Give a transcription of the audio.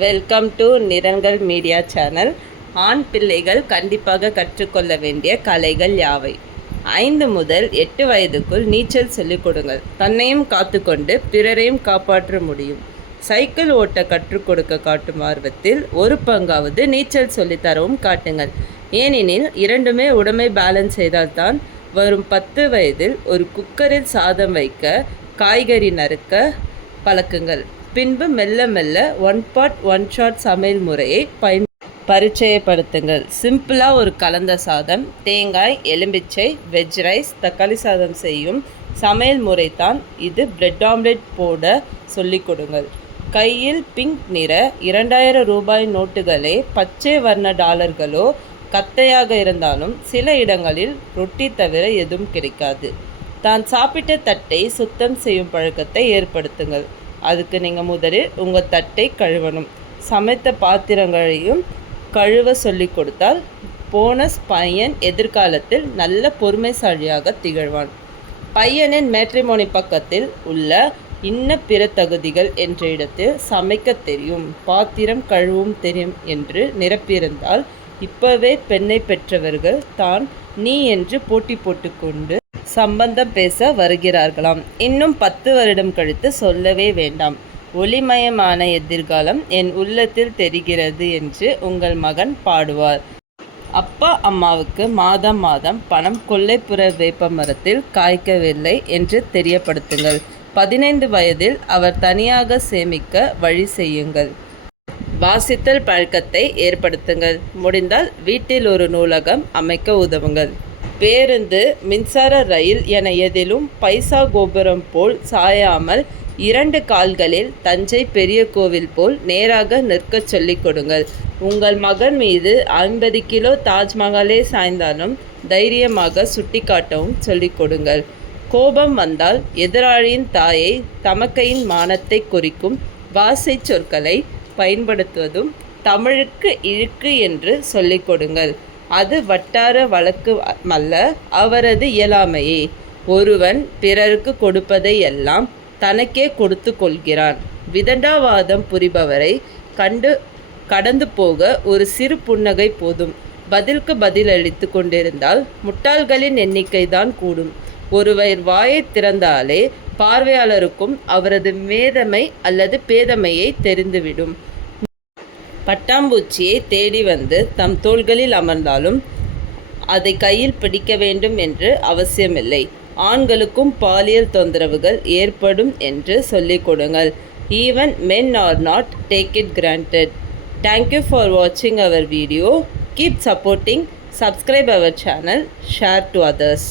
Welcome to நிறங்கள் media channel. ஆண் பிள்ளைகள் கண்டிப்பாக கற்றுக்கொள்ள வேண்டிய கலைகள் யாவை? 5 முதல் 8 வயதுக்குள் நீச்சல் சொல்லிக் கொடுங்கள். தன்னையும் காத்துக்கொண்டு பிறரையும் காப்பாற்ற முடியும். சைக்கிள் ஓட்ட கற்றுக் கொடுக்க காட்டும் ஆர்வத்தில் ஒரு பங்காவது நீச்சல் சொல்லித்தரவும் காட்டுங்கள். ஏனெனில் இரண்டுமே உடமை பேலன்ஸ் செய்தால்தான் வரும் 10 வயதில் ஒரு குக்கரில் சாதம் வைக்க, காய்கறி நறுக்க பழக்குங்கள். பின்பு மெல்ல மெல்ல 1 பாட் 1 ஷாட் சமையல் முறையை பரிச்சயப்படுத்துங்கள். சிம்பிளாக ஒரு கலந்த சாதம், தேங்காய், எலும்பிச்சை, வெஜ் ரைஸ், தக்காளி சாதம் செய்யும் சமையல் முறைதான் இது. பிரெட் ஆம்லெட் போட சொல்லிக் கொடுங்கள். கையில் பிங்க் நிற 2000 ரூபாய் நோட்டுகளே பச்சை வர்ண டாலர்களோ கத்தையாக இருந்தாலும் சில இடங்களில் ரொட்டி தவிர எதுவும் கிடைக்காது. தான் சாப்பிட்ட தட்டை சுத்தம் செய்யும் பழக்கத்தை ஏற்படுத்துங்கள். அதுக்கு நீங்கள் முதலில் உங்கள் தட்டை கழுவணும். சமைத்த பாத்திரங்களையும் கழுவ சொல்லி கொடுத்தால் போனஸ் பையன் எதிர்காலத்தில் நல்ல பொறுமைசாலியாக திகழ்வான். பையனின் மேட்ரிமோனி பக்கத்தில் உள்ள இன்ன பிற தகுதிகள் என்ற இடத்தில் சமைக்க தெரியும், பாத்திரம் கழுவும் தெரியும் என்று நிரப்பியிருந்தால் இப்போவே பெண்ணை பெற்றவர்கள் தான் நீ என்று போட்டி போட்டுக்கொண்டு சம்பந்தம் பேச வருகிறார்களாம். இன்னும் 10 வருடம் கழித்து சொல்லவே வேண்டாம். ஒளிமயமான எதிர்காலம் என் உள்ளத்தில் தெரிகிறது என்று உங்கள் மகன் பாடுவார். அப்பா அம்மாவுக்கு மாதம் மாதம் பணம் கொல்லைப்புற வேப்ப மரத்தில் காய்க்கவில்லை என்று தெரியப்படுத்துங்கள். 15 வயதில் அவர் தனியாக சேமிக்க வழி செய்யுங்கள். வாசித்தல் பழக்கத்தை ஏற்படுத்துங்கள். முடிந்தால் வீட்டில் ஒரு நூலகம் அமைக்க உதவுங்கள். பேருந்து, மின்சார ரயில் என எதிலும் பைசா கோபுரம் போல் சாயாமல் 2 கால்களில் தஞ்சை பெரிய கோவில் போல் நேராக நிற்கச் சொல்லிக் கொடுங்கள். உங்கள் மகன் மீது 50 கிலோ தாஜ்மஹாலே சாய்ந்தாலும் தைரியமாக சுட்டி காட்டவும் சொல்லிக் கொடுங்கள். கோபம் வந்தால் எதிராளியின் தாயை, தமக்கையின் மானத்தை குறிக்கும் வாசை சொற்களை பயன்படுத்துவதும் தமிழுக்கு இழுக்கு என்று சொல்லிக் கொடுங்கள். அது வட்டார வழக்கு அல்ல, அவரது இயலாமையே. ஒருவன் பிறருக்கு கொடுப்பதை எல்லாம் தனக்கே கொடுத்து கொள்கிறான். விதண்டாவாதம் புரிபவரை கடந்து போக ஒரு சிறு புன்னகை போதும். பதிலுக்கு பதில் அளித்து கொண்டிருந்தால் முட்டாள்களின் எண்ணிக்கை தான் கூடும். ஒருவர் வாயை திறந்தாலே பார்வையாளருக்கும் அவரது மேதமை அல்லது பேதமையை தெரிந்துவிடும். பட்டாம்பூச்சியை தேடி வந்து தம் தோள்களில் அமர்ந்தாலும் அதை கையில் பிடிக்க வேண்டும் என்று அவசியமில்லை. ஆண்களுக்கும் பாலியல் தொந்தரவுகள் ஏற்படும் என்று சொல்லிக் கொடுங்கள். Even men are not take it granted. Thank you for watching our video. Keep supporting, subscribe our channel, share to others.